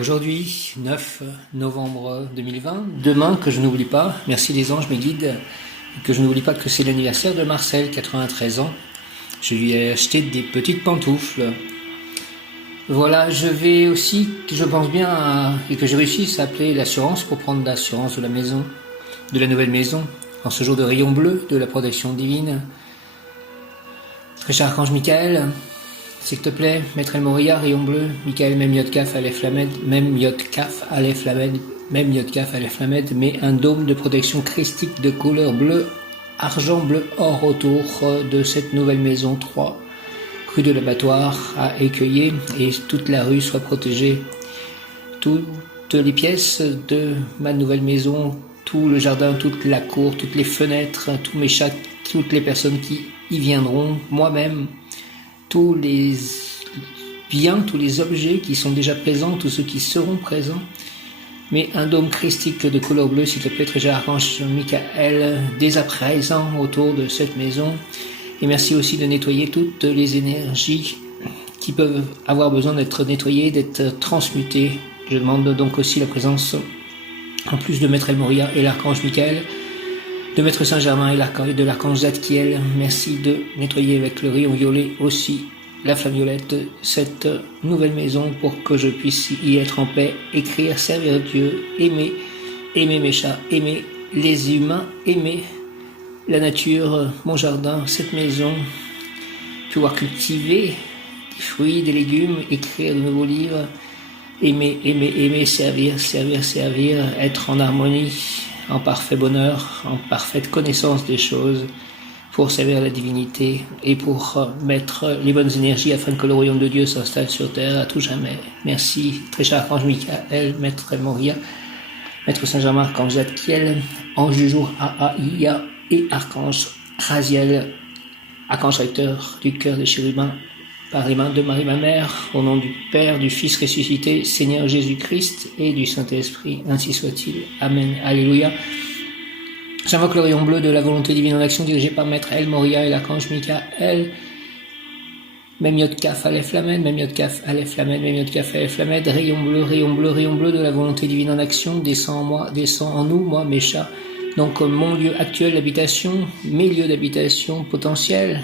Aujourd'hui, 9 novembre 2020, demain, que je n'oublie pas, merci les anges, mes guides, que je n'oublie pas que c'est l'anniversaire de Marcel, 93 ans. Je lui ai acheté des petites pantoufles. Voilà, je vais aussi, je pense bien, et que je réussisse à appeler l'assurance pour prendre l'assurance de la maison, de la nouvelle maison, en ce jour de rayon bleu de la protection divine. Très cher archange Michael, s'il te plaît, Maître El Moria, rayon bleu, Michael, même Yod Kaf, Aleph Lamed, même Yod Kaf, Aleph Lamed, même Yod Kaf, Aleph Lamed, mais un dôme de protection christique de couleur bleu, argent, bleu, or autour de cette nouvelle maison 3, rue de l'Abattoir à Écueillé, et toute la rue soit protégée. Toutes les pièces de ma nouvelle maison, tout le jardin, toute la cour, toutes les fenêtres, tous mes chats, toutes les personnes qui y viendront, moi-même, tous les biens, tous les objets qui sont déjà présents, tous ceux qui seront présents, mais un dôme christique de couleur bleue, s'il te plaît, très cher archange Michael, dès à présent autour de cette maison. Et merci aussi de nettoyer toutes les énergies qui peuvent avoir besoin d'être nettoyées, d'être transmutées. Je demande donc aussi la présence, en plus de Maître El Moria et l'archange Michael, de Maître Saint-Germain et de l'archange Zadkiel. Merci de nettoyer avec le rayon violet aussi la flamme violette cette nouvelle maison pour que je puisse y être en paix, écrire, servir Dieu, aimer mes chats, aimer les humains, aimer la nature, mon jardin, cette maison, pouvoir cultiver des fruits, des légumes, écrire de nouveaux livres, aimer, servir, être en harmonie, en parfait bonheur, en parfaite connaissance des choses, pour servir la divinité et pour mettre les bonnes énergies afin que le royaume de Dieu s'installe sur terre à tout jamais. Merci, très cher archange Michael, Maître El Moria, Maître Saint-Germain, archange Zadkiel, ange du jour Aaïa et archange Raziel, archange recteur du cœur des chérubins, par les mains de Marie ma mère, au nom du Père, du Fils ressuscité, Seigneur Jésus-Christ et du Saint-Esprit, ainsi soit-il. Amen. Alléluia. J'invoque le rayon bleu de la volonté divine en action dirigé par Maître El Moria et l'archange Michael. Même Yod Kaf, Aleph Lamed, même Yod Kaf, Aleph Lamed, même Yod Kaf, Aleph Lamed, rayon bleu de la volonté divine en action, descend en moi, descend en nous, moi, mes chats. Donc mon lieu actuel d'habitation, mes lieux d'habitation potentiels,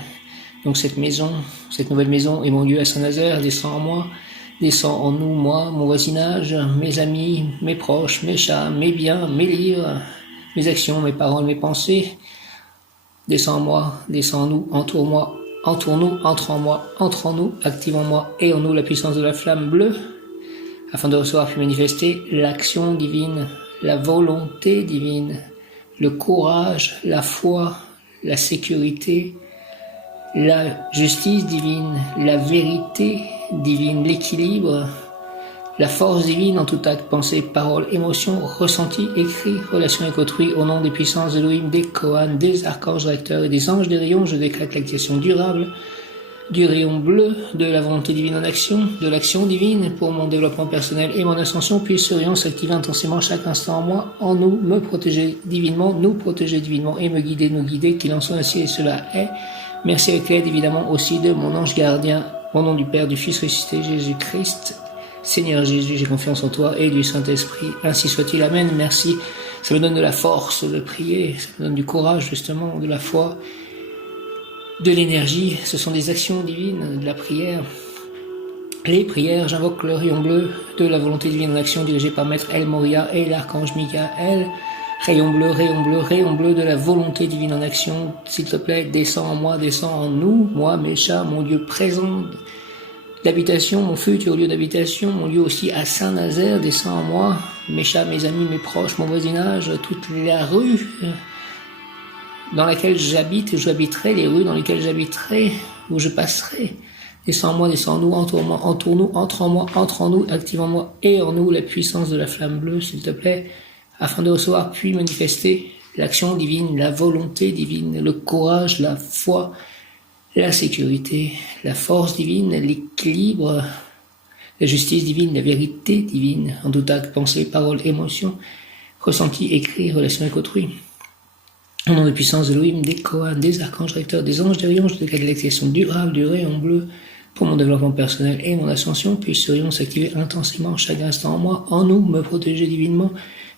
donc cette maison, cette nouvelle maison et mon lieu à Saint-Nazaire, descend en moi, descend en nous, moi, mon voisinage, mes amis, mes proches, mes chats, mes biens, mes livres, mes actions, mes paroles, mes pensées, descend en moi, descend en nous, entoure-moi, entoure-nous, entre en nous, active en moi et en nous la puissance de la flamme bleue, afin de recevoir puis manifester l'action divine, la volonté divine, le courage, la foi, la sécurité, la justice divine, la vérité divine, l'équilibre, la force divine en tout acte, pensée, parole, émotion, ressenti, écrit, relation avec autrui, au nom des puissances d'Elohim, des Kohan, des archanges recteurs et des anges des rayons, je décrète l'activation durable du rayon bleu de la volonté divine en action, de l'action divine pour mon développement personnel et mon ascension, puis ce rayon s'activer intensément chaque instant en moi, en nous, me protéger divinement, nous protéger divinement et me guider, nous guider, qu'il en soit ainsi et cela est. Merci avec l'aide évidemment aussi de mon ange gardien, au nom du Père, du Fils ressuscité, Jésus-Christ. Seigneur Jésus, j'ai confiance en toi et du Saint-Esprit. Ainsi soit-il. Amen. Merci. Ça me donne de la force de prier, ça me donne du courage justement, de la foi, de l'énergie. Ce sont des actions divines, de la prière. Les prières, j'invoque le rayon bleu de la volonté divine en action dirigée par Maître El Moria et l'archange Michael. Rayon bleu de la volonté divine en action, s'il te plaît, descends en moi, descends en nous, moi, mes chats, mon Dieu présent d'habitation, mon futur lieu d'habitation, mon lieu aussi à Saint-Nazaire, descends en moi, mes chats, mes amis, mes proches, mon voisinage, toute la rue dans laquelle j'habite, j'habiterai, les rues dans lesquelles j'habiterai, où je passerai. Descends en moi, descends en nous, entoure-nous, entre en nous, active en moi et en nous la puissance de la flamme bleue, s'il te plaît, afin de recevoir puis manifester l'action divine, la volonté divine, le courage, la foi, la sécurité, la force divine, l'équilibre, la justice divine, la vérité divine, en tout acte, pensée, parole, émotion, ressenti, écrit, relation avec autrui. Au nom de puissance de Elohim, des Kohan, des archanges recteurs, des anges des rayons, je décrète l'activation durable du rayon bleu pour mon développement personnel et mon ascension, puisserions s'activer intensément chaque instant en moi, en nous, me protéger divinement,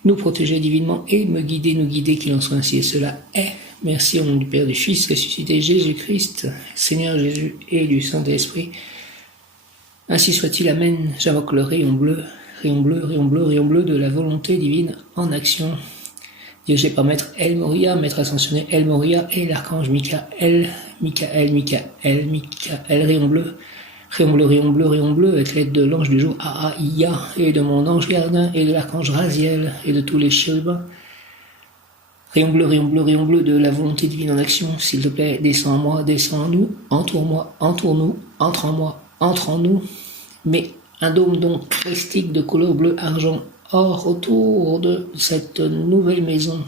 nous protéger divinement et me guider, nous guider, qu'il en soit ainsi. Et cela est. Merci au nom du Père, du Fils, ressuscité Jésus-Christ, Seigneur Jésus et du Saint-Esprit. Ainsi soit-il, Amen. J'invoque le rayon bleu, rayon bleu, rayon bleu, rayon bleu de la volonté divine en action, dirigé par Maître El Moria, Maître ascensionné El Moria et l'archange Michael, rayon bleu, rayon bleu, rayon bleu, rayon bleu, avec l'aide de l'ange du jour Aaïa et de mon ange gardien et de l'archange Raziel et de tous les chérubins. Rayon bleu, rayon bleu, rayon bleu de la volonté divine en action, s'il te plaît, descends en moi, descends en nous, entoure-moi, entoure-nous, entre en moi, entre en nous, mais un dôme donc christique de couleur bleu, argent, or autour de cette nouvelle maison,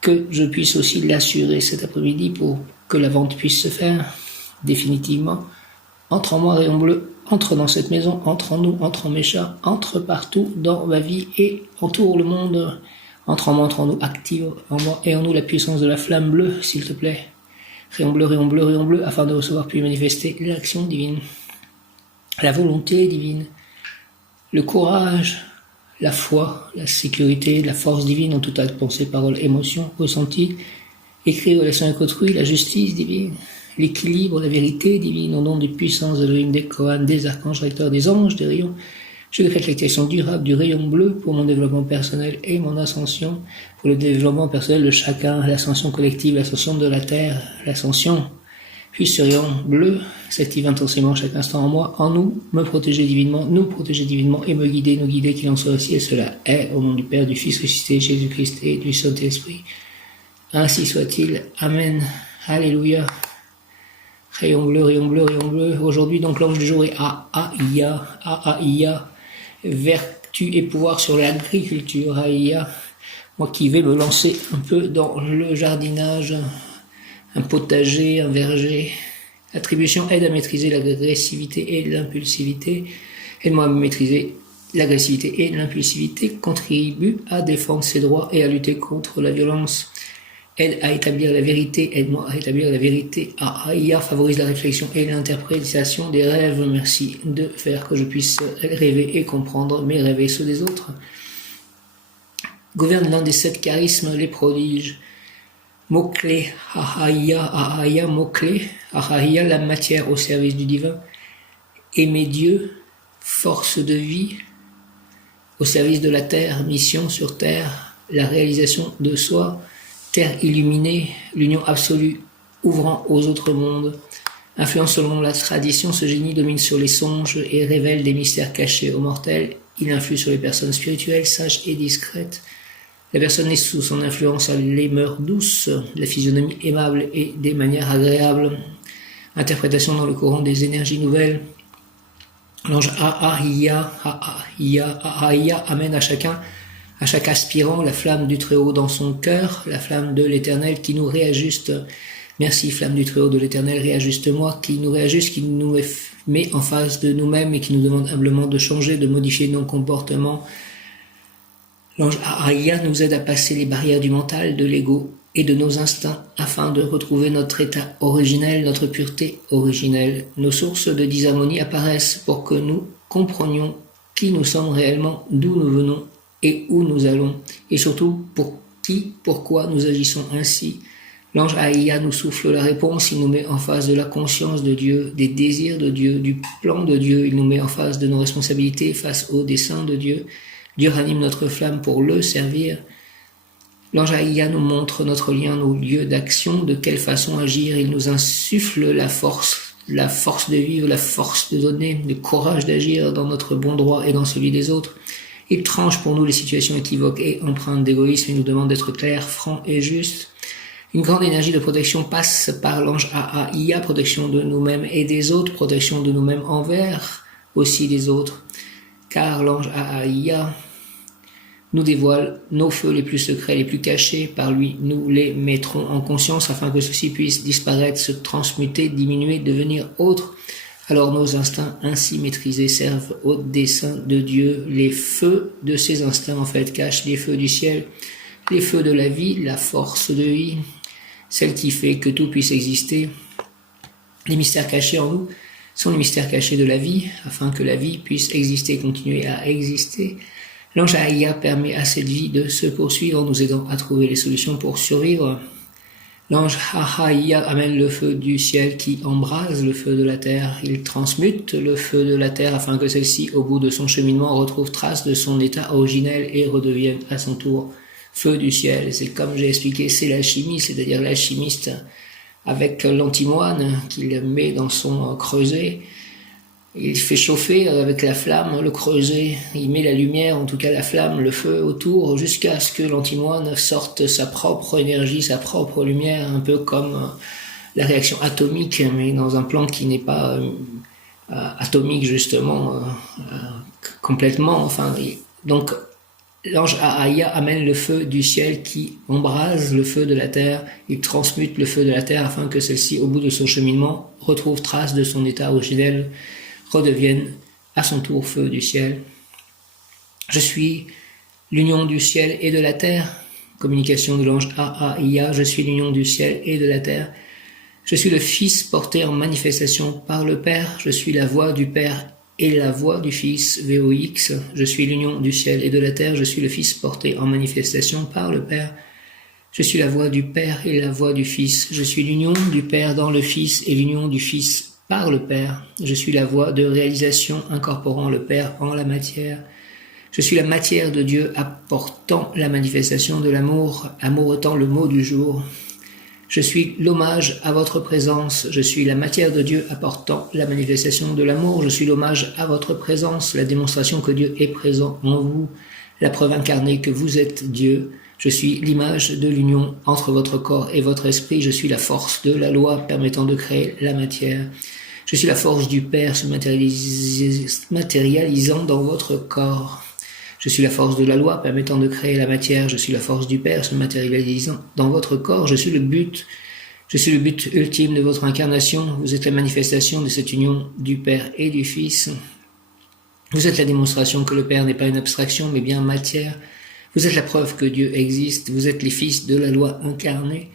que je puisse aussi l'assurer cet après-midi pour que la vente puisse se faire définitivement. Entre en moi, rayon bleu, entre dans cette maison, entre en nous, entre en mes chats, entre partout dans ma vie et entoure le monde. Entre en moi, entre en nous, active en moi et en nous la puissance de la flamme bleue, s'il te plaît. Rayon bleu, rayon bleu, rayon bleu, afin de recevoir puis manifester l'action divine, la volonté divine, le courage, la foi, la sécurité, la force divine en tout acte, pensée, parole, émotion, ressenti, écrit, relation avec autrui, la justice divine, l'équilibre, la vérité divine, au nom des puissances de l'Elohim, des Kohanes, des archanges recteurs, des anges, des rayons. Je décrète l'activation durable du rayon bleu pour mon développement personnel et mon ascension, pour le développement personnel de chacun, l'ascension collective, l'ascension de la terre, l'ascension. Puis ce rayon bleu s'active intensément chaque instant en moi, en nous, me protéger divinement, nous protéger divinement et me guider, nous guider, qu'il en soit aussi. Et cela est au nom du Père, du Fils ressuscité, Jésus-Christ et du Saint-Esprit. Ainsi soit-il. Amen. Alléluia. Rayon bleu, rayon bleu, rayon bleu. Aujourd'hui, donc, l'ange du jour est Aaïa, vertu et pouvoir sur l'agriculture, Aaïa. Moi qui vais me lancer un peu dans le jardinage, un potager, un verger. Attribution aide à maîtriser l'agressivité et l'impulsivité. Aide-moi à maîtriser l'agressivité et l'impulsivité. Contribue à défendre ses droits et à lutter contre la violence. Aide à établir la vérité. Aide-moi à établir la vérité. Aaïa favorise la réflexion et l'interprétation des rêves. Merci de faire que je puisse rêver et comprendre mes rêves et ceux des autres. Gouverne l'un des 7 charismes, les prodiges. Mot-clé, Aaïa, mot-clé, Aaïa, la matière au service du divin. Aimer Dieu, force de vie, au service de la terre, mission sur terre, la réalisation de soi, terre illuminée, l'union absolue, ouvrant aux autres mondes. Influence selon la tradition, ce génie domine sur les songes et révèle des mystères cachés aux mortels. Il influe sur les personnes spirituelles, sages et discrètes. La personne est sous son influence à les mœurs douces, la physionomie aimable et des manières agréables. Interprétation dans le courant des énergies nouvelles. L'ange Aaïa amène à chaque aspirant la flamme du Très-Haut dans son cœur, la flamme de l'Éternel qui nous réajuste. Merci, flamme du Très-Haut de l'Éternel, réajuste-moi, qui nous réajuste, qui nous met en face de nous-mêmes et qui nous demande humblement de changer, de modifier nos comportements. L'ange Aaïa nous aide à passer les barrières du mental, de l'ego et de nos instincts afin de retrouver notre état originel, notre pureté originelle. Nos sources de disharmonie apparaissent pour que nous comprenions qui nous sommes réellement, d'où nous venons et où nous allons, et surtout pourquoi nous agissons ainsi. L'ange Aaïa nous souffle la réponse, il nous met en face de la conscience de Dieu, des désirs de Dieu, du plan de Dieu, il nous met en face de nos responsabilités face au dessein de Dieu. Dieu ranime notre flamme pour le servir. L'ange Aaïa nous montre notre lien, nos lieux d'action, de quelle façon agir. Il nous insuffle la force de vivre, la force de donner, le courage d'agir dans notre bon droit et dans celui des autres. Il tranche pour nous les situations équivoques et empreintes d'égoïsme et nous demande d'être clairs, francs et justes. Une grande énergie de protection passe par l'ange Aaïa, protection de nous-mêmes et des autres, protection de nous-mêmes envers aussi les autres. Car l'ange Aaïa nous dévoile nos feux les plus secrets, les plus cachés. Par lui, nous les mettrons en conscience afin que ceux-ci puissent disparaître, se transmuter, diminuer, devenir autres. Alors nos instincts ainsi maîtrisés servent au dessein de Dieu. Les feux de ces instincts en fait cachent les feux du ciel, les feux de la vie, la force de vie, celle qui fait que tout puisse exister. Les mystères cachés en nous sont les mystères cachés de la vie, afin que la vie puisse exister et continuer à exister. L'ange Ahia permet à cette vie de se poursuivre en nous aidant à trouver les solutions pour survivre. L'ange Ahia amène le feu du ciel qui embrase le feu de la terre. Il transmute le feu de la terre afin que celle-ci, au bout de son cheminement, retrouve trace de son état originel et redevienne à son tour feu du ciel. C'est comme j'ai expliqué, c'est l'alchimie, c'est-à-dire l'alchimiste avec l'antimoine qu'il met dans son creuset. Il fait chauffer avec la flamme le creuset, il met la lumière, en tout cas la flamme, le feu autour, jusqu'à ce que l'antimoine sorte sa propre énergie, sa propre lumière, un peu comme la réaction atomique, mais dans un plan qui n'est pas atomique justement, complètement. Enfin, donc l'ange Ahia amène le feu du ciel qui embrase le feu de la terre. Il transmute le feu de la terre afin que celle-ci, au bout de son cheminement, retrouve trace de son état originel, redevienne à son tour feu du ciel. Je suis l'union du ciel et de la terre. Communication de l'ange Ahia. Je suis l'union du ciel et de la terre. Je suis le Fils porté en manifestation par le Père. Je suis la voix du Père et la voix du Fils, VOX. Je suis l'union du ciel et de la terre. Je suis le Fils porté en manifestation par le Père. Je suis la voix du Père et la voix du Fils. Je suis l'union du Père dans le Fils et l'union du Fils par le Père. Je suis la voie de réalisation incorporant le Père en la matière. Je suis la matière de Dieu apportant la manifestation de l'amour, amour étant le mot du jour. Je suis l'hommage à votre présence. Je suis la matière de Dieu apportant la manifestation de l'amour. Je suis l'hommage à votre présence, la démonstration que Dieu est présent en vous, la preuve incarnée que vous êtes Dieu. Je suis l'image de l'union entre votre corps et votre esprit. Je suis la force de la loi permettant de créer la matière. Je suis la force du Père se matérialisant dans votre corps. Je suis la force de la loi permettant de créer la matière. Je suis la force du Père se matérialisant dans votre corps. Je suis le but ultime de votre incarnation. Vous êtes la manifestation de cette union du Père et du Fils. Vous êtes la démonstration que le Père n'est pas une abstraction, mais bien matière. Vous êtes la preuve que Dieu existe. Vous êtes les fils de la loi incarnée.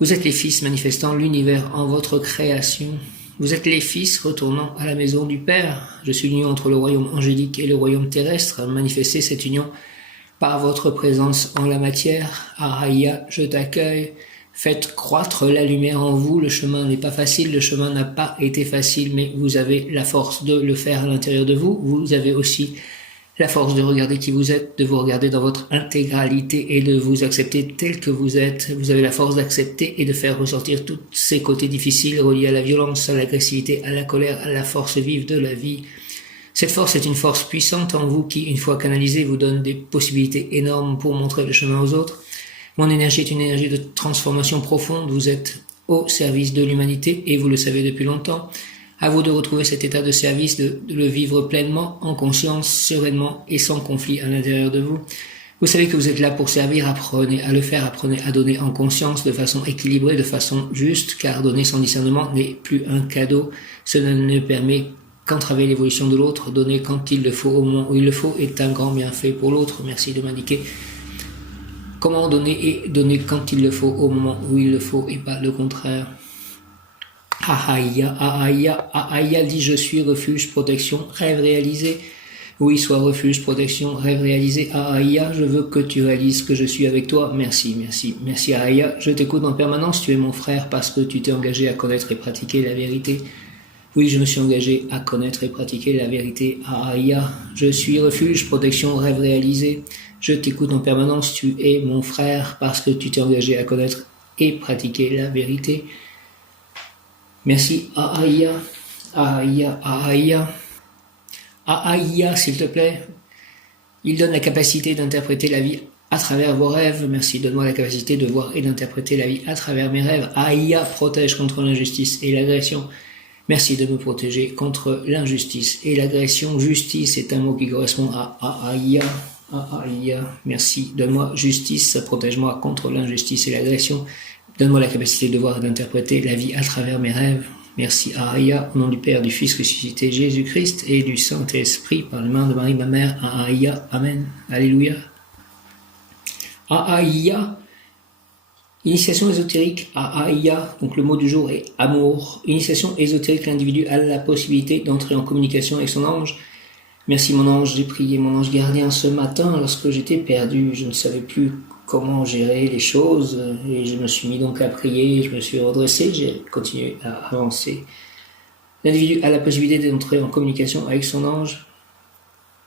Vous êtes les fils manifestant l'univers en votre création. Vous êtes les fils retournant à la maison du Père. Je suis l'union entre le royaume angélique et le royaume terrestre. Manifestez cette union par votre présence en la matière. Ahia, je t'accueille. Faites croître la lumière en vous. Le chemin n'est pas facile, le chemin n'a pas été facile, mais vous avez la force de le faire à l'intérieur de vous. Vous avez aussi la force de regarder qui vous êtes, de vous regarder dans votre intégralité et de vous accepter tel que vous êtes. Vous avez la force d'accepter et de faire ressortir tous ces côtés difficiles reliés à la violence, à l'agressivité, à la colère, à la force vive de la vie. Cette force est une force puissante en vous qui, une fois canalisée, vous donne des possibilités énormes pour montrer le chemin aux autres. Mon énergie est une énergie de transformation profonde. Vous êtes au service de l'humanité et vous le savez depuis longtemps. À vous de retrouver cet état de service, de le vivre pleinement, en conscience, sereinement et sans conflit à l'intérieur de vous. Vous savez que vous êtes là pour servir, apprenez à le faire, apprenez à donner en conscience, de façon équilibrée, de façon juste, car donner sans discernement n'est plus un cadeau. Cela ne permet qu'entraver l'évolution de l'autre. Donner quand il le faut, au moment où il le faut, est un grand bienfait pour l'autre. Merci de m'indiquer comment donner et donner quand il le faut, au moment où il le faut, et pas le contraire. Ahia dit je suis refuge, protection, rêve réalisé. Oui, sois refuge, protection, rêve réalisé. Ahia, je veux que tu réalises que je suis avec toi. Merci Ahia, je t'écoute en permanence, tu es mon frère parce que tu t'es engagé à connaître et pratiquer la vérité. Oui, je me suis engagé à connaître et pratiquer la vérité. Ahia, je suis refuge, protection, rêve réalisé. Je t'écoute en permanence, tu es mon frère parce que tu t'es engagé à connaître et pratiquer la vérité. Merci, Ahia, s'il te plaît. Il donne la capacité d'interpréter la vie à travers vos rêves. Merci, donne-moi la capacité de voir et d'interpréter la vie à travers mes rêves. Ahia protège contre l'injustice et l'agression. Merci de me protéger contre l'injustice et l'agression. Justice est un mot qui correspond à Ahia. Merci, donne-moi justice, protège-moi contre l'injustice et l'agression. Donne-moi la capacité de voir et d'interpréter la vie à travers mes rêves. Merci Ahia, au nom du Père, du Fils ressuscité Jésus-Christ et du Saint-Esprit, par les mains de Marie, ma mère. Ahia, Amen. Alléluia. Ahia, Initiation ésotérique à Aïa, donc le mot du jour est amour. Initiation ésotérique, l'individu a la possibilité d'entrer en communication avec son ange. Merci mon ange, j'ai prié mon ange gardien ce matin lorsque j'étais perdu. Je ne savais plus comment gérer les choses et je me suis mis donc à prier, je me suis redressé, j'ai continué à avancer. L'individu a la possibilité d'entrer en communication avec son ange.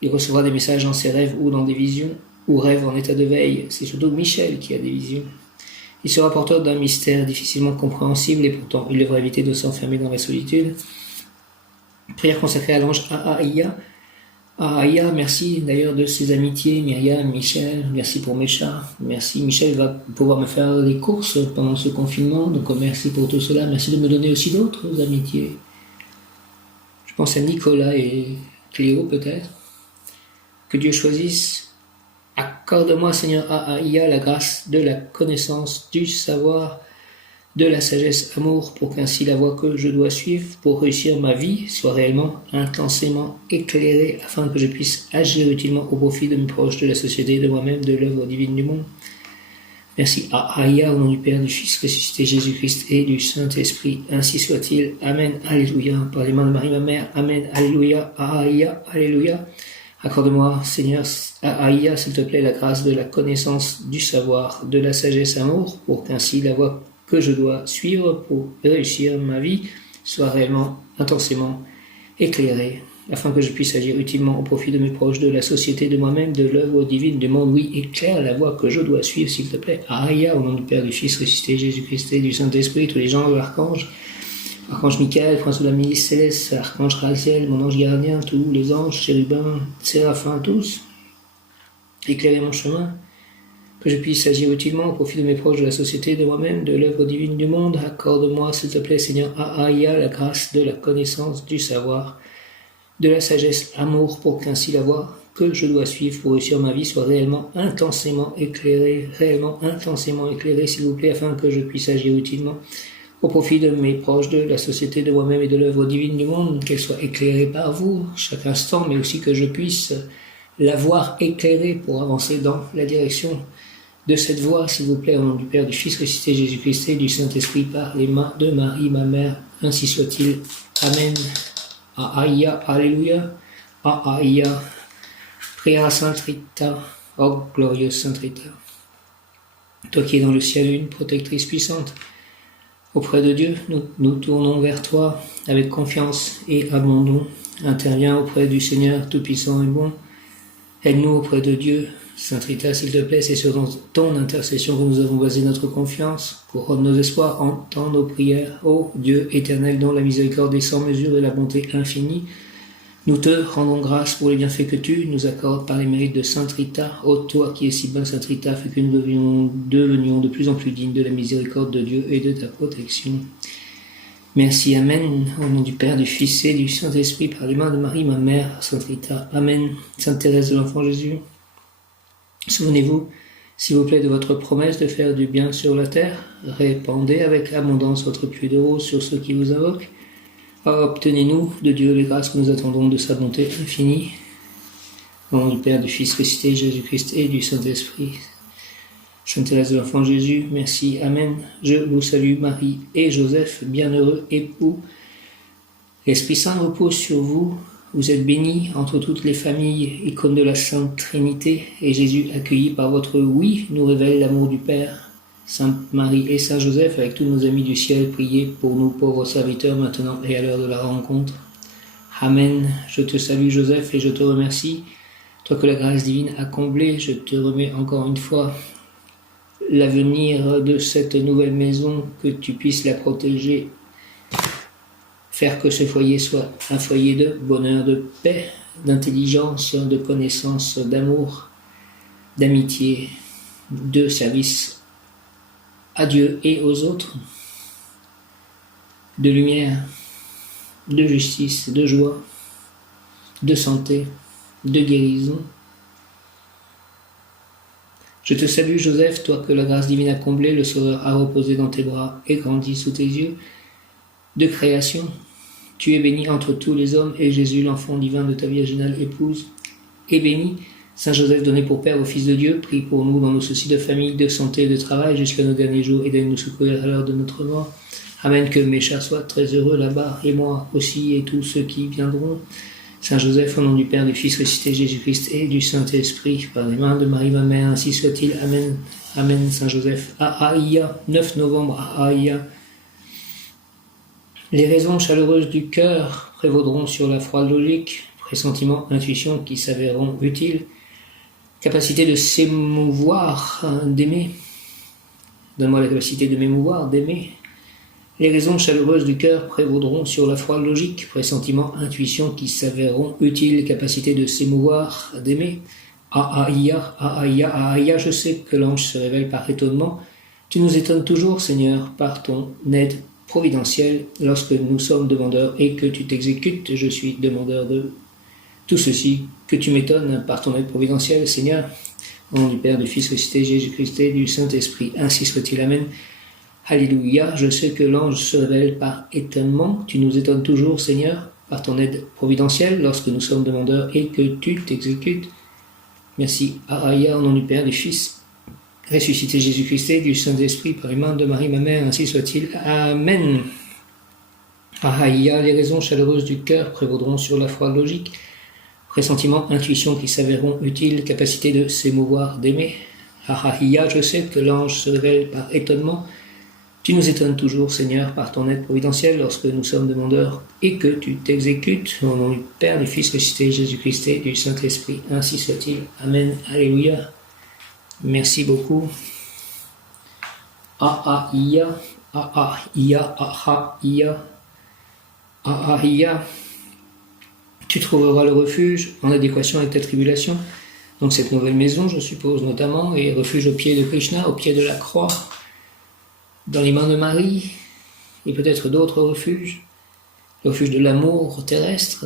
Il recevra des messages dans ses rêves ou dans des visions, ou rêve en état de veille. C'est surtout Michel qui a des visions. Il sera porteur d'un mystère difficilement compréhensible et pourtant il devra éviter de s'enfermer dans la solitude. Prière consacrée à l'ange Ahaïa. Ahaïa, merci d'ailleurs de ses amitiés, Myriam, Michel, merci pour mes chats. Merci, Michel va pouvoir me faire les courses pendant ce confinement, donc merci pour tout cela. Merci de me donner aussi d'autres amitiés. Je pense à Nicolas et Cléo peut-être. Que Dieu choisisse. Accorde-moi, Seigneur Ahaïa, la grâce de la connaissance, du savoir, de la sagesse, amour, pour qu'ainsi la voie que je dois suivre pour réussir ma vie soit réellement, intensément éclairée, afin que je puisse agir utilement au profit de mes proches, de la société, de moi-même, de l'œuvre divine du monde. Merci Ahaïa, au nom du Père, du Fils ressuscité Jésus-Christ et du Saint-Esprit. Ainsi soit-il. Amen. Alléluia. Par les mains de Marie, ma mère. Amen. Alléluia. Ahaïa. Alléluia. Accorde-moi, Seigneur Ahaïa, s'il te plaît, la grâce de la connaissance, du savoir, de la sagesse, amour, pour qu'ainsi la voie que je dois suivre pour réussir ma vie soit réellement, intensément éclairée, afin que je puisse agir utilement au profit de mes proches, de la société, de moi-même, de l'œuvre divine du monde. Oui, éclaire la voie que je dois suivre, s'il te plaît. Ahaïa, au nom du Père, du Fils ressuscité, Jésus-Christ et du Saint-Esprit, tous les anges, l'archange, Archange Michael, prince de la milice céleste, Archange Raziel, mon ange gardien, tous les anges, chérubins, séraphins, tous, éclairez mon chemin, que je puisse agir utilement au profit de mes proches, de la société, de moi-même, de l'œuvre divine du monde. Accorde-moi, s'il te plaît, Seigneur Ahaïa, la grâce de la connaissance, du savoir, de la sagesse, amour, pour qu'ainsi la voie que je dois suivre pour réussir ma vie soit réellement, intensément éclairée, s'il vous plaît, afin que je puisse agir utilement au profit de mes proches, de la société, de moi-même et de l'œuvre divine du monde, qu'elle soit éclairée par vous chaque instant, mais aussi que je puisse la voir éclairée pour avancer dans la direction de cette voie, s'il vous plaît, au nom du Père, du Fils ressuscité Jésus-Christ et du Saint-Esprit, par les mains de Marie, ma mère, ainsi soit-il. Amen. Ahaïa, Alléluia. Ahaïa. Prière à Sainte Rita. Oh, glorieuse Sainte Rita. Toi qui es dans le ciel, une protectrice puissante, auprès de Dieu, nous tournons vers toi avec confiance et abandon. Interviens auprès du Seigneur Tout-Puissant et bon. Aide-nous auprès de Dieu. Sainte Rita, s'il te plaît, c'est sur ton intercession que nous avons basé notre confiance. Couronne nos espoirs, entends nos prières. Ô Dieu éternel, dont la miséricorde est sans mesure et la bonté infinie, nous te rendons grâce pour les bienfaits que tu nous accordes par les mérites de Sainte Rita. Ô toi qui es si bonne, Sainte Rita, fais que nous devenions de plus en plus dignes de la miséricorde de Dieu et de ta protection. Merci, Amen. Au nom du Père, du Fils et du Saint-Esprit, par les mains de Marie, ma mère, Sainte Rita. Amen. Sainte Thérèse de l'Enfant Jésus, souvenez-vous, s'il vous plaît, de votre promesse de faire du bien sur la terre. Répandez avec abondance votre pluie de rose sur ceux qui vous invoquent. Obtenez-nous de Dieu les grâces que nous attendons de sa bonté infinie. Au nom du Père, du Fils ressuscité, Jésus-Christ et du Saint-Esprit. Sainte Thérèse de l'Enfant Jésus, merci, Amen. Je vous salue Marie et Joseph, bienheureux époux. L'Esprit Saint repose sur vous. Vous êtes bénis entre toutes les familles, icône de la Sainte Trinité, et Jésus, accueilli par votre oui, nous révèle l'amour du Père. Sainte Marie et Saint Joseph, avec tous nos amis du ciel, priez pour nous pauvres serviteurs, maintenant et à l'heure de la rencontre. Amen. Je te salue Joseph et je te remercie. Toi que la grâce divine a comblé, je te remets encore une fois l'avenir de cette nouvelle maison, que tu puisses la protéger, faire que ce foyer soit un foyer de bonheur, de paix, d'intelligence, de connaissance, d'amour, d'amitié, de service à Dieu et aux autres, de lumière, de justice, de joie, de santé, de guérison. Je te salue Joseph, toi que la grâce divine a comblé, le Sauveur a reposé dans tes bras et grandi sous tes yeux. De création, tu es béni entre tous les hommes, et Jésus, l'enfant divin de ta virginale épouse, est béni. Saint Joseph, donné pour Père au Fils de Dieu, prie pour nous dans nos soucis de famille, de santé et de travail jusqu'à nos derniers jours et d'aide nous secourir à l'heure de notre mort. Amen. Que mes chers soient très heureux là-bas, et moi aussi, et tous ceux qui viendront. Saint Joseph, au nom du Père, du Fils ressuscité Jésus-Christ et du Saint-Esprit, par les mains de Marie, ma mère, ainsi soit-il. Amen. Amen. Saint Joseph. Aïa, 9 novembre. Aïa. Les raisons chaleureuses du cœur prévaudront sur la froide logique, pressentiments, intuitions qui s'avéreront utiles, capacité de s'émouvoir, d'aimer. Donne-moi la capacité de m'émouvoir, d'aimer. Les raisons chaleureuses du cœur prévaudront sur la froide logique, pressentiments, intuitions qui s'avéreront utiles, capacité de s'émouvoir, d'aimer. Aïa, aïa, aïa, je sais que l'ange se révèle par étonnement. Tu nous étonnes toujours, Seigneur, par ton aide providentielle lorsque nous sommes demandeurs et que tu t'exécutes. Je suis demandeur de tout ceci, que tu m'étonnes par ton aide providentielle, Seigneur. Au nom du Père, du Fils ressuscité Jésus-Christ et du Saint-Esprit, ainsi soit-il. Amen. Alléluia. Je sais que l'ange se révèle par étonnement. Tu nous étonnes toujours, Seigneur, par ton aide providentielle lorsque nous sommes demandeurs et que tu t'exécutes. Merci. Aïa, au nom du Père, du Fils ressuscité Jésus-Christ et du Saint-Esprit, par les mains de Marie, ma mère, ainsi soit-il. Amen. Aïa, les raisons chaleureuses du cœur prévaudront sur la foi logique, pressentiments, intuitions qui s'avéreront utiles, capacité de s'émouvoir, d'aimer. Aïa, je sais que l'ange se révèle par étonnement. Tu nous étonnes toujours, Seigneur, par ton aide providentielle lorsque nous sommes demandeurs et que tu t'exécutes. Au nom du Père, du Fils ressuscité Jésus-Christ et du Saint-Esprit, ainsi soit-il. Amen. Alléluia. Merci beaucoup. Aïa, aïa, aïa, aïa. Tu trouveras le refuge en adéquation avec ta tribulation. Donc cette nouvelle maison, je suppose notamment, est refuge au pied de Krishna, au pied de la croix, dans les mains de Marie, et peut-être d'autres refuges. Le refuge de l'amour terrestre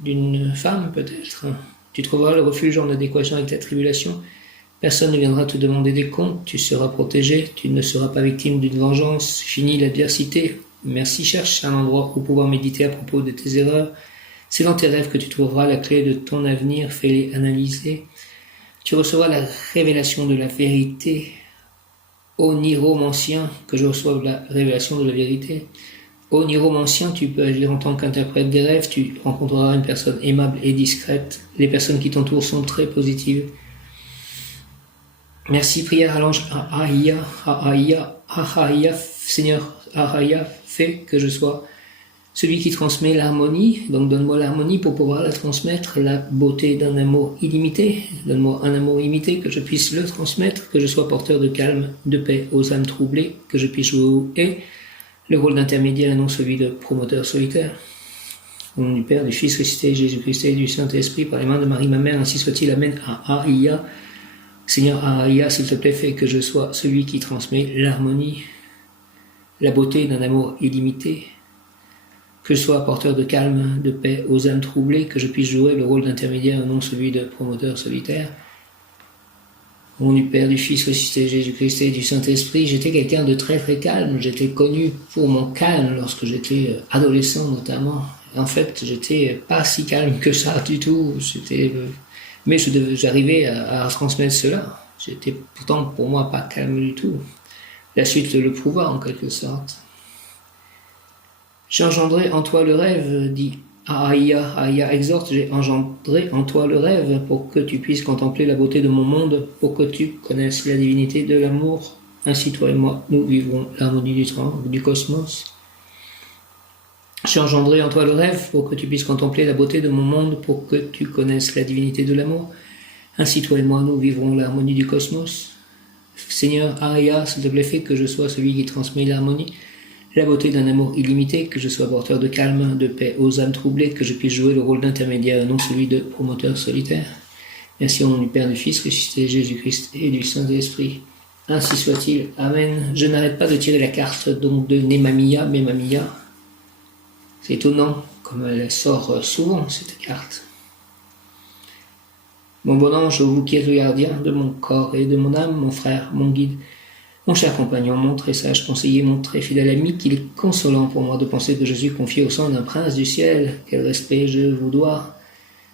d'une femme, peut-être. Tu trouveras le refuge en adéquation avec ta tribulation. Personne ne viendra te demander des comptes, tu seras protégé, tu ne seras pas victime d'une vengeance. Fini l'adversité. Merci, cherche un endroit où pouvoir méditer à propos de tes erreurs. C'est dans tes rêves que tu trouveras la clé de ton avenir, fais-les analyser. Tu recevras la révélation de la vérité. Ô Niromancien, que je reçoive la révélation de la vérité. Ô Niromancien, tu peux agir en tant qu'interprète des rêves, tu rencontreras une personne aimable et discrète. Les personnes qui t'entourent sont très positives. Merci, prière à l'ange. Aïa, aïa, aïa, Seigneur, aïa, fais que je sois celui qui transmet l'harmonie. Donc donne-moi l'harmonie pour pouvoir la transmettre, la beauté d'un amour illimité. Donne-moi un amour illimité, que je puisse le transmettre, que je sois porteur de calme, de paix aux âmes troublées, que je puisse jouer le rôle d'intermédiaire et non celui de promoteur solitaire. Au nom du Père, du Fils ressuscité Jésus-Christ et du Saint-Esprit, par les mains de Marie, ma mère, ainsi soit-il. Amen. Aïa. Seigneur, aïa, s'il te plaît, fais que je sois celui qui transmet l'harmonie, la beauté d'un amour illimité, que je sois porteur de calme, de paix aux âmes troublées, que je puisse jouer le rôle d'intermédiaire et non celui de promoteur solitaire. Au nom du Père, du Fils ressuscité Jésus-Christ et du Saint-Esprit, j'étais quelqu'un de très très calme, j'étais connu pour mon calme lorsque j'étais adolescent notamment. En fait, j'étais pas si calme que ça du tout, mais j'arrivais à transmettre cela. J'étais pourtant pour moi pas calme du tout. La suite le prouva en quelque sorte. J'ai engendré en toi le rêve, dit Aïa, Aïa exhorte, j'ai engendré en toi le rêve pour que tu puisses contempler la beauté de mon monde, pour que tu connaisses la divinité de l'amour. Ainsi toi et moi, nous vivrons l'harmonie du cosmos. J'ai engendré en toi le rêve pour que tu puisses contempler la beauté de mon monde, pour que tu connaisses la divinité de l'amour. Ainsi toi et moi, nous vivrons l'harmonie du cosmos. Seigneur, Aïa, s'il te plaît, fais que je sois celui qui transmet l'harmonie, la beauté d'un amour illimité, que je sois porteur de calme, de paix aux âmes troublées, que je puisse jouer le rôle d'intermédiaire et non celui de promoteur solitaire. Merci au nom du Père, du Fils ressuscité Jésus-Christ et du Saint-Esprit. Ainsi soit-il. Amen. Je n'arrête pas de tirer la carte donc de Nemamia, Memamia. C'est étonnant comme elle sort souvent cette carte. Mon bon ange, vous qui êtes le gardien de mon corps et de mon âme, mon frère, mon guide, mon cher compagnon, mon très sage conseiller, mon très fidèle ami, qu'il est consolant pour moi de penser que je suis confié au sein d'un prince du ciel. Quel respect je vous dois,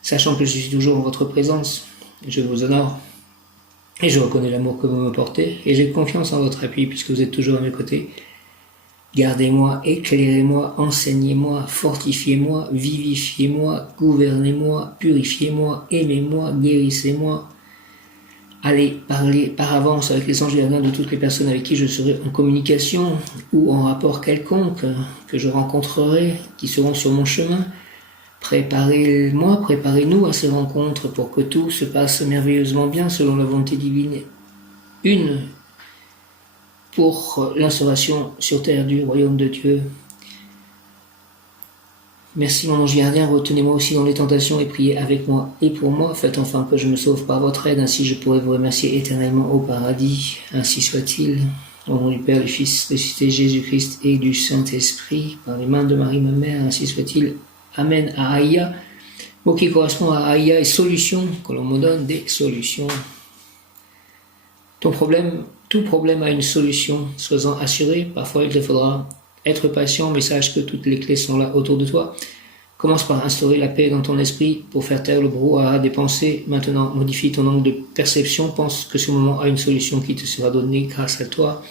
sachant que je suis toujours en votre présence. Je vous honore et je reconnais l'amour que vous me portez et j'ai confiance en votre appui puisque vous êtes toujours à mes côtés. Gardez-moi, éclairez-moi, enseignez-moi, fortifiez-moi, vivifiez-moi, gouvernez-moi, purifiez-moi, aimez-moi, guérissez-moi. Allez parler par avance avec les anges gardiens de toutes les personnes avec qui je serai en communication ou en rapport quelconque que je rencontrerai, qui seront sur mon chemin. Préparez-moi, préparez-nous à ces rencontres pour que tout se passe merveilleusement bien selon la volonté divine. Une pour l'instauration sur terre du royaume de Dieu. Merci mon ange gardien, retenez-moi aussi dans les tentations et priez avec moi et pour moi. Faites enfin que je me sauve par votre aide, ainsi je pourrai vous remercier éternellement au paradis. Ainsi soit-il. Au nom du Père, du Fils, de Jésus-Christ et du Saint-Esprit, par les mains de Marie, ma mère, ainsi soit-il. Amen. Aïa, mot qui correspond à Aïa et solution, que l'on me donne des solutions. Ton problème, tout problème a une solution, sois-en assuré, parfois il te faudra être patient, mais sache que toutes les clés sont là autour de toi. Commence par instaurer la paix dans ton esprit pour faire taire le brouhaha des pensées. Maintenant, modifie ton angle de perception, pense que ce moment a une solution qui te sera donnée grâce à toi.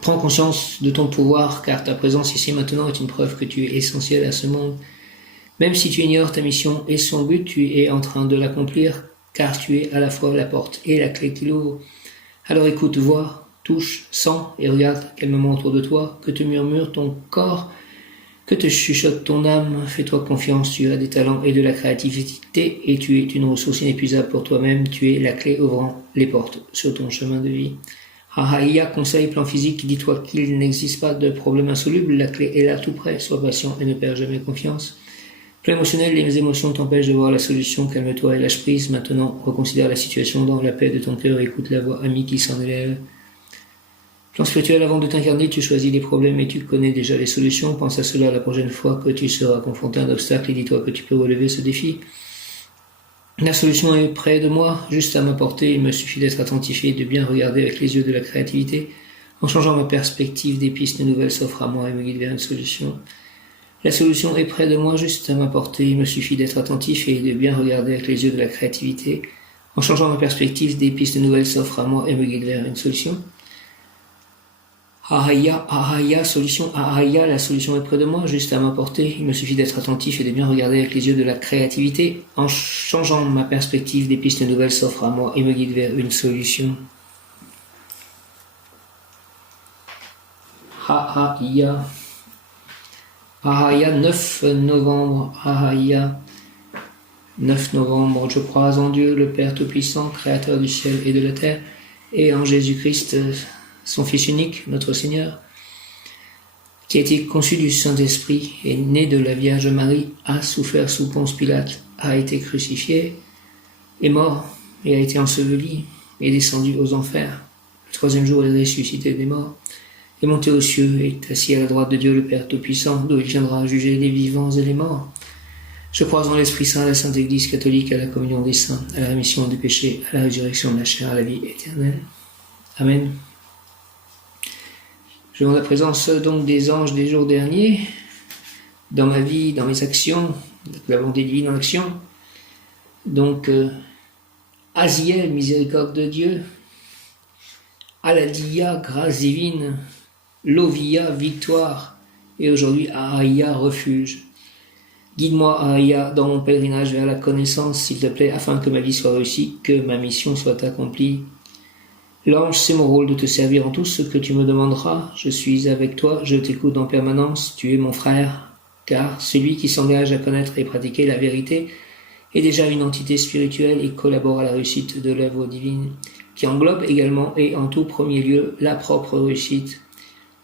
Prends conscience de ton pouvoir, car ta présence ici maintenant est une preuve que tu es essentiel à ce monde. Même si tu ignores ta mission et son but, tu es en train de l'accomplir, car tu es à la fois la porte et la clé qui l'ouvre. Alors écoute, vois, touche, sens et regarde quel moment autour de toi, que te murmure ton corps, que te chuchote ton âme. Fais-toi confiance, tu as des talents et de la créativité et tu es une ressource inépuisable pour toi-même. Tu es la clé ouvrant les portes sur ton chemin de vie. Hahaïa, conseil, plan physique, dis-toi qu'il n'existe pas de problème insoluble, la clé est là tout près, sois patient et ne perds jamais confiance. Plan émotionnel, les émotions t'empêchent de voir la solution, calme-toi et lâche prise. Maintenant, reconsidère la situation dans la paix de ton cœur, écoute la voix amie qui s'en élève. Plan spirituel, avant de t'incarner, tu choisis les problèmes et tu connais déjà les solutions. Pense à cela la prochaine fois que tu seras confronté à un obstacle et dis-toi que tu peux relever ce défi. La solution est près de moi, juste à ma portée. Il me suffit d'être attentif et de bien regarder avec les yeux de la créativité. En changeant ma perspective, des pistes nouvelles s'offrent à moi et me guident vers une solution. La solution est près de moi, juste à ma portée. Il me suffit d'être attentif et de bien regarder avec les yeux de la créativité. En changeant ma perspective, des pistes nouvelles s'offrent à moi et me guident vers une solution. Ahaya, solution, ahaya, la solution est près de moi, juste à ma portée. Il me suffit d'être attentif et de bien regarder avec les yeux de la créativité. En changeant ma perspective, des pistes nouvelles s'offrent à moi et me guident vers une solution. Ahaya. Ahaya, 9 novembre. Ahaya, 9 novembre. Je crois en Dieu, le Père Tout-Puissant, Créateur du ciel et de la terre, et en Jésus-Christ, son Fils unique, notre Seigneur, qui a été conçu du Saint-Esprit, est né de la Vierge Marie, a souffert sous Ponce Pilate, a été crucifié, est mort et a été enseveli, est descendu aux enfers. Le troisième jour, il est ressuscité des morts, est monté aux cieux, est assis à la droite de Dieu le Père Tout-Puissant, d'où il viendra juger les vivants et les morts. Je crois en l'Esprit Saint, à la Sainte Église catholique, à la communion des saints, à la rémission des péchés, à la résurrection de la chair, à la vie éternelle. Amen. Je demande la présence donc des anges des jours derniers, dans ma vie, dans mes actions, la volonté divine en action. Donc, Aziel, miséricorde de Dieu, Aladia, grâce divine, Lovia, victoire, et aujourd'hui Aïa, refuge. Guide-moi, Aïa, dans mon pèlerinage vers la connaissance, s'il te plaît, afin que ma vie soit réussie, que ma mission soit accomplie. L'ange, c'est mon rôle de te servir en tout ce que tu me demanderas. Je suis avec toi, je t'écoute en permanence, tu es mon frère, car celui qui s'engage à connaître et pratiquer la vérité est déjà une entité spirituelle et collabore à la réussite de l'œuvre divine, qui englobe également et en tout premier lieu la propre réussite.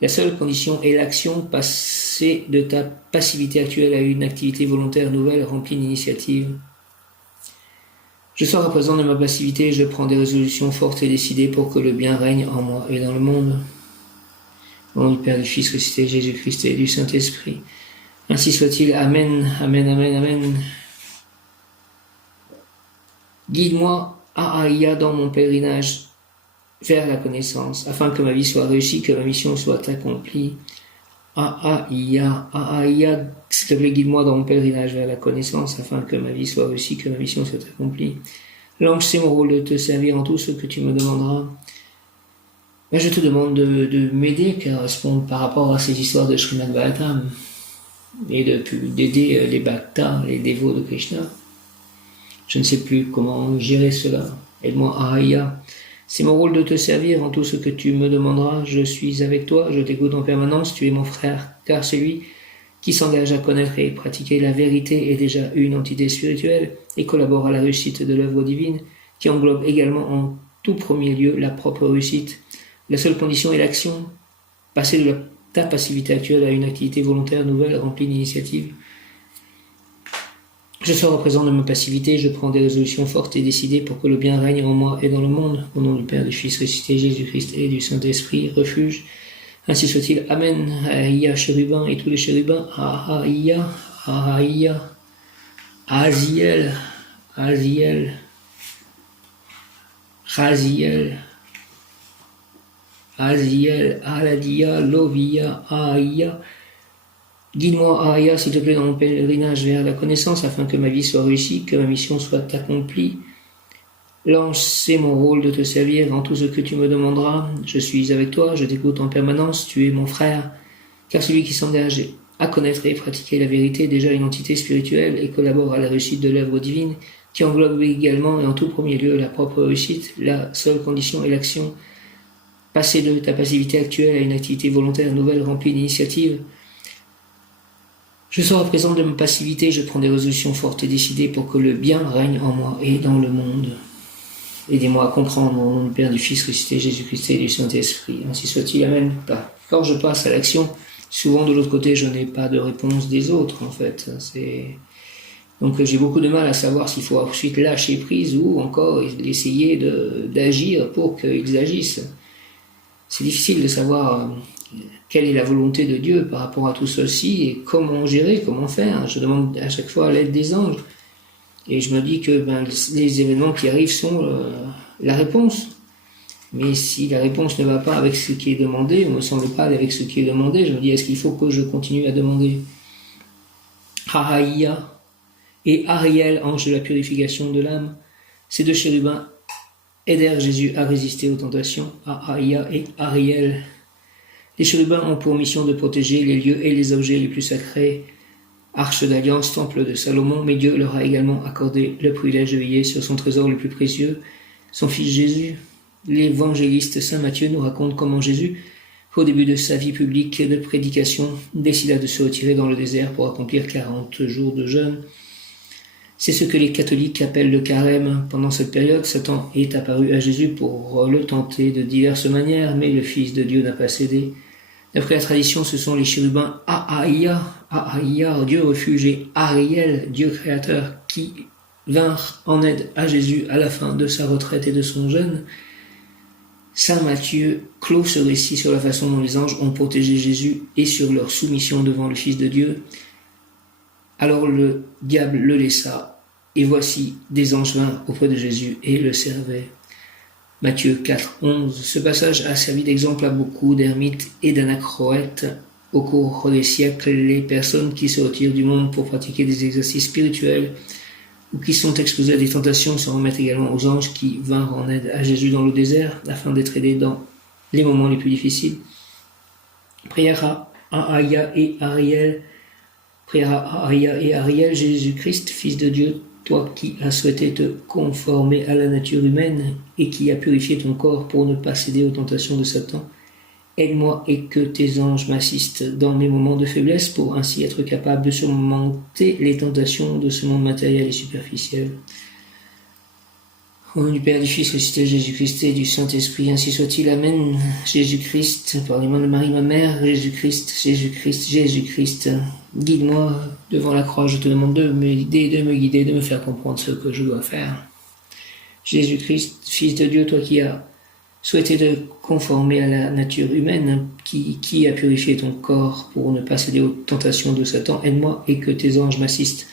La seule condition est l'action, passer de ta passivité actuelle à une activité volontaire nouvelle remplie d'initiative. Je sors à présent de ma passivité et je prends des résolutions fortes et décidées pour que le bien règne en moi et dans le monde. Au nom du Père, du Fils, ressuscité, Jésus-Christ et du Saint-Esprit. Ainsi soit-il. Amen, amen, amen, amen. Guide-moi, Aïa, dans mon pèlerinage vers la connaissance, afin que ma vie soit réussie, que ma mission soit accomplie. Aïa, s'il te plaît, guide-moi dans mon pèlerinage vers la connaissance, afin que ma vie soit réussie, que ma mission soit accomplie. L'ange, c'est mon rôle de te servir en tout ce que tu me demanderas. Mais je te demande de m'aider à répondre par rapport à ces histoires de Srimad Bhagavatam et d'aider les bhaktas, les dévots de Krishna. Je ne sais plus comment gérer cela. Aide-moi, Ahaya. C'est mon rôle de te servir en tout ce que tu me demanderas. Je suis avec toi, je t'écoute en permanence, tu es mon frère, car celui qui s'engage à connaître et pratiquer la vérité est déjà une entité spirituelle et collabore à la réussite de l'œuvre divine, qui englobe également en tout premier lieu la propre réussite. La seule condition est l'action. Passer de ta passivité actuelle à une activité volontaire nouvelle remplie d'initiative. Je sors à présent de ma passivité, je prends des résolutions fortes et décidées pour que le bien règne en moi et dans le monde. Au nom du Père, du Fils ressuscité, Jésus-Christ et du Saint-Esprit, refuge. Ainsi soit-il. Amen. Aïa, chérubin et tous les chérubins. Aïa, Aïa, Aziel, Aziel, Raziel, Aziel, Aladia, Lovia, Aïa. Guide-moi, Aïa, s'il te plaît, dans mon pèlerinage vers la connaissance, afin que ma vie soit réussie, que ma mission soit accomplie. L'ange, c'est mon rôle de te servir en tout ce que tu me demanderas. Je suis avec toi, je t'écoute en permanence, tu es mon frère. Car celui qui s'engage à connaître et pratiquer la vérité est déjà une entité spirituelle et collabore à la réussite de l'œuvre divine, qui englobe également et en tout premier lieu la propre réussite. La seule condition est l'action. Passer de ta passivité actuelle à une activité volontaire nouvelle remplie d'initiative. Je sors à présent de ma passivité, je prends des résolutions fortes et décidées pour que le bien règne en moi et dans le monde. Aidez-moi à comprendre au nom du Père, du Fils ressuscité, Jésus-Christ et du Saint-Esprit. Ainsi soit-il. Amen. Quand je passe à l'action, souvent de l'autre côté, je n'ai pas de réponse des autres, en fait. Donc j'ai beaucoup de mal à savoir s'il faut ensuite lâcher prise ou encore essayer d'agir pour qu'ils agissent. C'est difficile de savoir quelle est la volonté de Dieu par rapport à tout ceci et comment gérer, comment faire. Je demande à chaque fois l'aide des anges et je me dis que les événements qui arrivent sont la réponse. Mais si la réponse ne va pas avec ce qui est demandé, ou ne me semble pas aller avec ce qui est demandé, je me dis est-ce qu'il faut que je continue à demander. Ahaya et Ariel, ange de la purification de l'âme, ces deux chérubins aidèrent Jésus à résister aux tentations. Ahaya et Ariel. Les chérubins ont pour mission de protéger les lieux et les objets les plus sacrés, arche d'alliance, temple de Salomon, mais Dieu leur a également accordé le privilège de veiller sur son trésor le plus précieux, son fils Jésus. L'évangéliste saint Matthieu nous raconte comment Jésus, au début de sa vie publique de prédication, décida de se retirer dans le désert pour accomplir 40 jours de jeûne. C'est ce que les catholiques appellent le carême. Pendant cette période, Satan est apparu à Jésus pour le tenter de diverses manières, mais le Fils de Dieu n'a pas cédé. D'après la tradition, ce sont les chérubins Ahaya, Dieu refuge, et Ariel, Dieu créateur, qui vinrent en aide à Jésus à la fin de sa retraite et de son jeûne. Saint Matthieu clôt ce récit sur la façon dont les anges ont protégé Jésus et sur leur soumission devant le Fils de Dieu. Alors le diable le laissa, et voici des anges vinrent auprès de Jésus et le servaient. Matthieu 4, 11. Ce passage a servi d'exemple à beaucoup d'ermites et d'anachorètes. Au cours des siècles, les personnes qui se retirent du monde pour pratiquer des exercices spirituels ou qui sont exposées à des tentations se remettent également aux anges qui vinrent en aide à Jésus dans le désert afin d'être aidés dans les moments les plus difficiles. Prière à Ahaya et Ariel. Prière à Ahaya et Ariel, Jésus-Christ, Fils de Dieu, toi qui as souhaité te conformer à la nature humaine et qui as purifié ton corps pour ne pas céder aux tentations de Satan, aide-moi et que tes anges m'assistent dans mes moments de faiblesse pour ainsi être capable de surmonter les tentations de ce monde matériel et superficiel. Au nom du Père, du Fils ressuscité, Jésus-Christ et du Saint-Esprit, ainsi soit-il. Amen. Jésus-Christ, par les mains de Marie, ma mère, Jésus-Christ, Jésus-Christ, Jésus-Christ, guide-moi devant la croix, je te demande de me guider, de me faire comprendre ce que je dois faire. Jésus-Christ, Fils de Dieu, toi qui as souhaité te conformer à la nature humaine, qui a purifié ton corps pour ne pas céder aux tentations de Satan, aide-moi et que tes anges m'assistent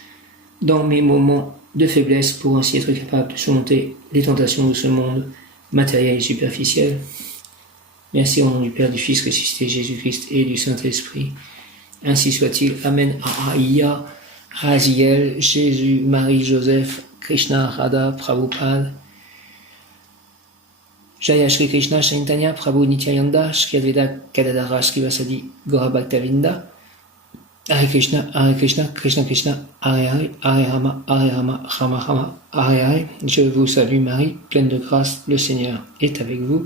dans mes moments de faiblesse pour ainsi être capable de surmonter les tentations de ce monde matériel et superficiel. Merci au nom du Père, du Fils ressuscité, Jésus-Christ et du Saint-Esprit. Ainsi soit-il. Amen. Ahaya, Raziel, Jésus, Marie, Joseph, Krishna, Radha, Prabhupada. Jaya Shri Krishna Chaitanya Prabhu Nityananda Shri Advaita Gadadhara Srivasadi Gaura Bhaktavinda. Hare Krishna, Krishna Krishna, Hare Rama, Rama Rama, Hare Hare. Je vous salue Marie, pleine de grâce, le Seigneur est avec vous.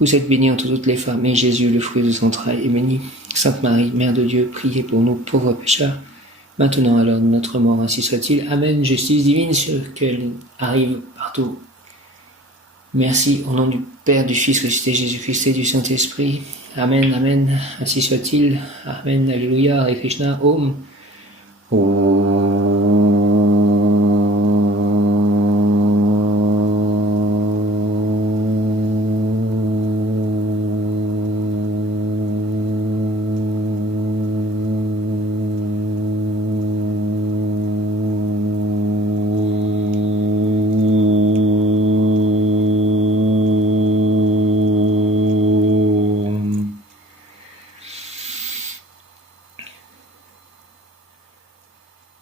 Vous êtes bénie entre toutes les femmes, et Jésus, le fruit de son entrailles, est béni. Sainte Marie, Mère de Dieu, priez pour nous pauvres pécheurs, maintenant à l'heure de notre mort, ainsi soit-il. Amen. Justice divine, sur qu'elle arrive partout. Merci, au nom du Père, du Fils, ressuscité Jésus-Christ et du Saint-Esprit. Amen, Amen, ainsi soit-il. Amen, Alléluia, Hare Krishna, Om.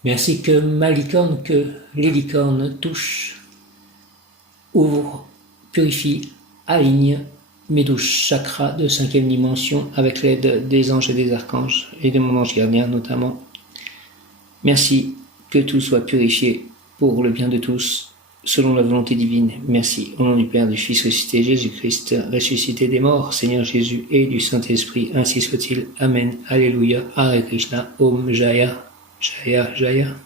Merci que ma licorne, que les licornes touchent, ouvrent, purifient, alignent mes 12 chakras de 5e dimension avec l'aide des anges et des archanges et de mon ange gardien notamment. Merci que tout soit purifié pour le bien de tous, selon la volonté divine. Merci au nom du Père, du Fils ressuscité Jésus-Christ, ressuscité des morts, Seigneur Jésus et du Saint-Esprit, ainsi soit-il. Amen. Alléluia. Hare Krishna. Om Jaya. Jaya, Jaya.